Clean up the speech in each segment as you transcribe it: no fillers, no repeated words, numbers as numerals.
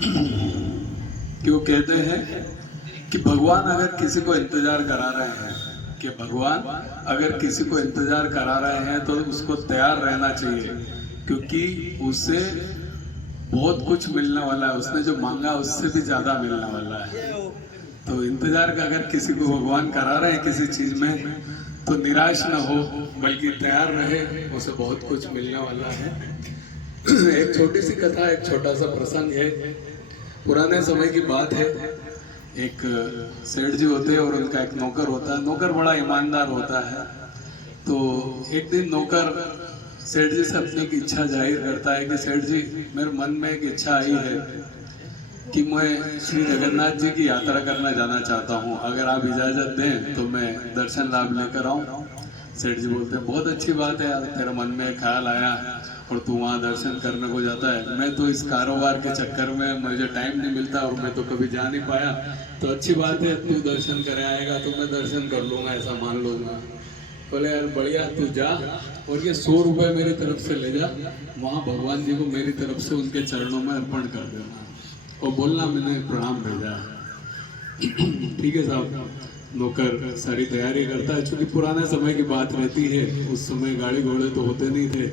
कि वो कहते हैं कि भगवान अगर किसी को इंतजार करा रहे हैं, कि भगवान अगर किसी को इंतजार करा रहे हैं तो उसको तैयार रहना चाहिए, क्योंकि उसे बहुत कुछ मिलने वाला है। उसने जो मांगा उससे भी ज्यादा मिलने वाला है। तो इंतजार का अगर किसी को भगवान करा रहे हैं किसी चीज में, तो निराश ना हो बल्कि तैयार रहे, उसे बहुत कुछ मिलने वाला है। एक छोटी सी कथा, एक छोटा सा प्रसंग है। पुराने समय की बात है। एक सेठ जी होते हैं और उनका एक नौकर होता है। नौकर बड़ा ईमानदार होता है। तो एक दिन नौकर सेठ जी से अपनी की इच्छा जाहिर करता है कि सेठ जी, मेरे मन में एक इच्छा आई है कि मैं श्री जगन्नाथ जी की यात्रा करना जाना चाहता हूँ। अगर आप इजाजत दें तो मैं दर्शन लाभ लेकर आऊँ। सेठ जी बोलते हैं, बहुत अच्छी बात है यार, तेरे मन में ख्याल आया और तू वहाँ दर्शन करने को जाता है। मैं तो इस कारोबार के चक्कर में मुझे टाइम नहीं मिलता और मैं तो कभी जा नहीं पाया। तो अच्छी बात है, तू दर्शन करे आएगा तो मैं दर्शन कर लूँगा, ऐसा मान लूँगा। बोले यार बढ़िया, तू जा और ये 100 रुपये मेरी तरफ से ले जा, वहाँ भगवान जी को मेरी तरफ से उनके चरणों में अर्पण कर देना और बोलना मैंने प्रणाम भेजा। ठीक है साहब। नौकर सारी तैयारी करता है। चूंकि पुराने समय की बात रहती है, उस समय गाड़ी घोड़े तो होते नहीं थे।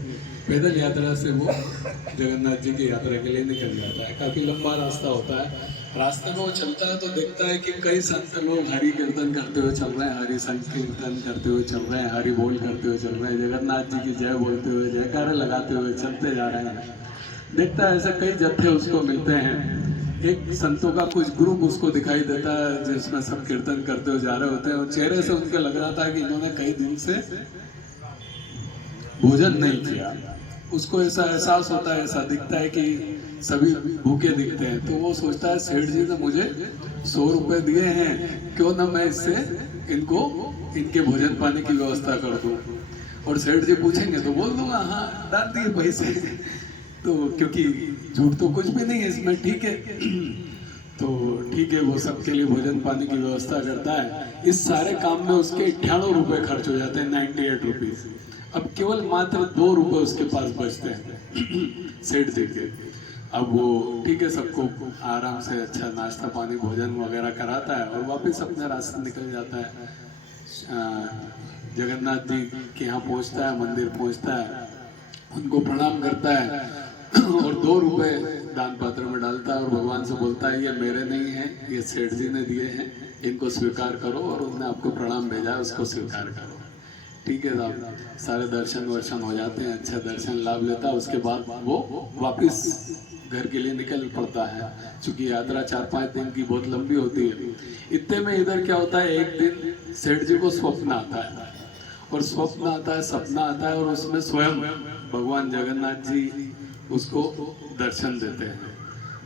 पैदल यात्रा से वो जगन्नाथ जी की यात्रा के लिए निकल जाता है। काफी लंबा रास्ता होता है। रास्ते में वो चलता है तो देखता है कि कई संत लोग हरि कीर्तन करते हुए चल रहे हैं, हरि संकीर्तन करते हुए चल रहे हैं, हरि बोल करते हुए चल रहे हैं, जगन्नाथ जी की जय बोलते हुए, जयकारे लगाते हुए चलते जा रहे हैं। देखता है ऐसे कई जत्थे उसको मिलते हैं। एक संतों का कुछ ग्रुप उसको दिखाई देता है जिसमें सब कीर्तन करते हुए जा रहे होते हैं और चेहरे से उनके लग रहा था कि इन्होंने कई दिन से भोजन नहीं किया। उसको ऐसा एहसास होता है, ऐसा दिखता है कि सभी भूखे दिखते हैं। तो वो सोचता है, सेठ जी ने मुझे 100 रुपए दिए हैं, क्यों ना मैं इससे इनको इनके भोजन पानी की व्यवस्था कर दूं। और सेठ जी पूछेंगे तो बोल दूंगा हाँ डाल दिए पैसे। तो क्योंकि झूठ तो कुछ भी नहीं है इसमें, ठीक है। तो ठीक है, वो सबके लिए भोजन पानी की व्यवस्था करता है। इस सारे काम में उसके 98 रुपए खर्च हो जाते हैं, 98 रुपीज। अब केवल मात्र 2 रुपए उसके पास बचते हैं सेठ जी के। अब वो ठीक है, सबको आराम से अच्छा नाश्ता पानी भोजन वगैरह कराता है और वापस अपने रास्ते निकल जाता है। जगन्नाथ जी के यहाँ पहुँचता है, मंदिर पहुँचता है, उनको प्रणाम करता है और 2 रुपए दान पात्र में डालता है और भगवान से बोलता है, ये मेरे नहीं है, ये सेठ जी ने दिए हैं, इनको स्वीकार करो और उन्होंने आपको प्रणाम भेजा है, उसको स्वीकार करो। ठीक है साहब। सारे दर्शन वर्शन हो जाते हैं, अच्छा दर्शन लाभ लेता है। उसके बाद वो वापस घर के लिए निकल पड़ता है। चूंकि यात्रा 4-5 दिन की बहुत लंबी होती है। इतने में इधर क्या होता है, एक दिन सेठ जी को स्वप्न आता है और स्वप्न आता है, सपना आता है और उसमें स्वयं भगवान जगन्नाथ जी उसको दर्शन देते हैं।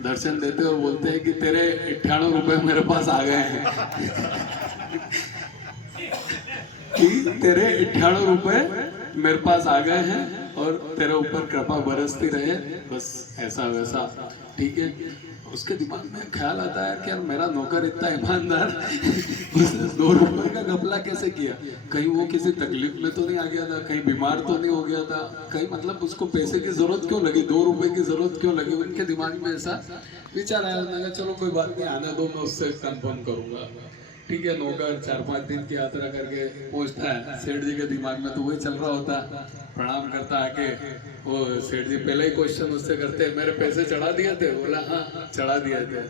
दर्शन देते और बोलते हैं कि तेरे 98 रुपए मेरे पास आ गए हैं। कि तेरे 98 रुपए मेरे पास आ गए हैं और तेरे ऊपर कृपा बरसती रहे, बस ऐसा वैसा। ठीक है। उसके दिमाग में ख्याल आता है कि यार मेरा नौकर इतना ईमानदार, उसने 2 रुपए का घपला कैसे किया? कहीं वो किसी तकलीफ में तो नहीं आ गया था, कहीं बीमार तो नहीं हो गया था, कहीं मतलब उसको पैसे की जरूरत क्यों लगी, 2 रुपए की जरूरत क्यों लगी? उनके दिमाग में ऐसा विचार आया। उन्होंने कहा चलो कोई बात नहीं, आने दो, मैं उससे कंफर्म करूंगा। ठीक है। नौकर 4-5 दिन की यात्रा करके पहुंचता है। सेठ जी के दिमाग में तो वही चल रहा होता है। प्रणाम करता आके, वो सेठ जी पहले ही क्वेश्चन उससे करते हैं, मेरे पैसे चढ़ा दिए थे? बोला हाँ चढ़ा दिए थे।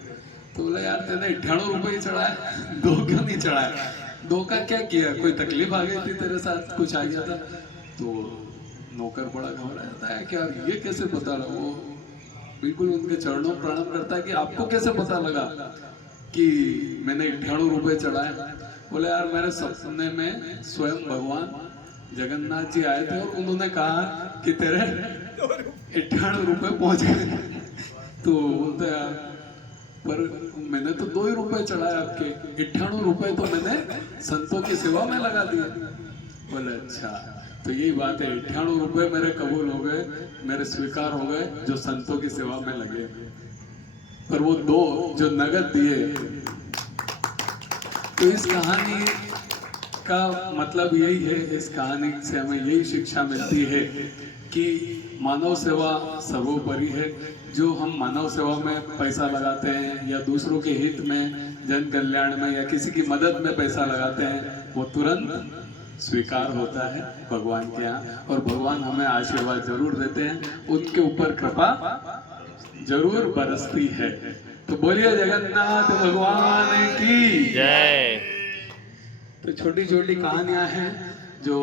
तो बोला यार तेने 98 रुपए ही चढ़ाया, 2 क्यों नहीं चढ़ाया? 2 का क्या किया? कोई तकलीफ आ गई थी तेरे साथ, कुछ आ गया था? तो नौकर बड़ा घबरा जाता है कि यार ये कैसे पता लगा। वो बिल्कुल उनके चरणों प्रणाम करता है कि आपको कैसे पता लगा कि मैंने 98 रुपए चढ़ाए? बोले यार मेरे सपने में स्वयं भगवान जगन्नाथ जी आए थे और उन्होंने कहा कि तेरे 98 रुपए पहुंच गए। तो बोलते यार पर मैंने तो 2 ही रुपए चढ़ाए, आपके 98 रुपए तो मैंने संतों की सेवा में लगा दिए। बोले अच्छा, तो यही बात है, 98 रुपए मेरे कबूल हो गए, मेरे स्वीकार हो गए, जो संतों की सेवा में लगे। पर वो 2 जो नगद दिए। तो इस कहानी का मतलब यही है, इस कहानी से हमें यही शिक्षा मिलती है कि मानव सेवा सर्वोपरि है। जो हम मानव सेवा में पैसा लगाते हैं या दूसरों के हित में, जन कल्याण में या किसी की मदद में पैसा लगाते हैं, वो तुरंत स्वीकार होता है भगवान के यहाँ, और भगवान हमें आशीर्वाद जरूर देते हैं, उनके ऊपर कृपा जरूर बरसती है। तो बोलिए जगन्नाथ भगवान की जय। तो छोटी छोटी कहानियां हैं